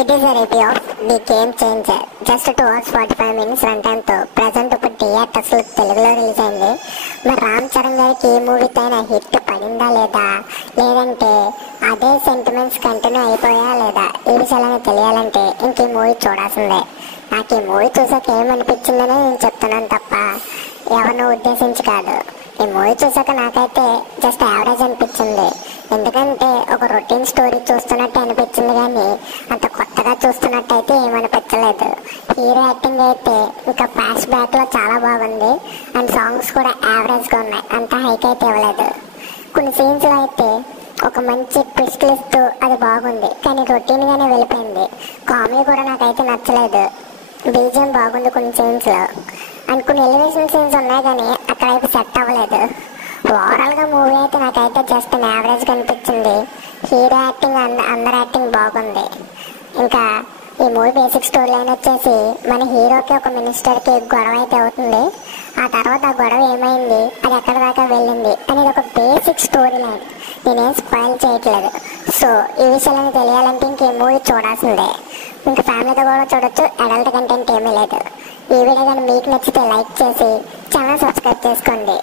It is a review of The Game Changer. Just 2 hours 45 minutes runtime తో present ఇప్పుడు theatres తెలుగులో release అయింది. మరి రామ్ చరణ్ గారికి ఈ మూవీతో అయినా హిట్ పడిందా లేదా, లేదంటే అదే సెంటిమెంట్స్ కంటిన్యూ అయిపోయా లేదా, ఈ విషయాలని తెలియాలంటే ఇంక ఈ మూవీ చూడాల్సిందే. నాకు ఈ మూవీ చూసాక ఏమనిపించిందనే నేను చెప్తున్నాను తప్ప ఎవరినో ఉద్దేశించి కాదు. ఈ మూవీ చూసాక నాకైతే జస్ట్ యావరేజ్ అనిపించింది. ఎందుకంటే ఒక రొటీన్ స్టోరీ చూస్తున్నట్టు అనిపించింది, కానీ అంత కొత్తగా చూస్తున్నట్టయితే ఏమనిపించలేదు. హీరో యాక్టింగ్ అయితే ఇంకా ఫ్లాష్ బ్యాక్ లో చాలా బాగుంది. అండ్ సాంగ్స్ కూడా యావరేజ్ గా ఉన్నాయి, అంత హైక్ అయితే ఇవ్వలేదు. కొన్ని సీన్స్ లో అయితే ఒక మంచి ట్విస్ట్లు ఇస్తూ అది బాగుంది, కానీ రొటీన్ గానే వెళ్ళిపోయింది. కామెడీ కూడా నాకైతే నచ్చలేదు. బీజిఎం బాగుంది కొన్ని సీన్స్ లో, అండ్ కొన్ని ఎలివేషన్ సీన్స్ ఉన్నాయి, కానీ అక్కడైతే సెట్ అవ్వలేదు. ఓవరాల్ గా మూవీ అయితే నాకైతే జస్ట్ యావరేజ్ గా అనిపించింది. హీరో యాక్టింగ్ అందరి యాక్టింగ్ బాగుంది. ఇంకా ఈ మూవీ బేసిక్ స్టోరీ లైన్ వచ్చేసి మన హీరోకి ఒక మినిస్టర్ కి గొడవ అయితే అవుతుంది. ఆ తర్వాత ఆ గొడవ ఏమైంది, అది ఎక్కడి దాకా వెళ్ళింది అనేది ఒక బేసిక్ స్టోరీ లైన్. నేనేం స్పాయిల్ చేయట్లేదు. సో ఈ విషయాలని తెలియాలంటే ఇంక ఈ మూవీ చూడాల్సిందే. ఇంకా ఫ్యామిలీతో కూడా చూడొచ్చు, అడల్ట్ కంటెంట్ ఏమీ లేదు. ఈ వీడియో కానీ మీకు నచ్చితే లైక్ చేసి ఛానల్ సబ్స్క్రైబ్ చేసుకోండి.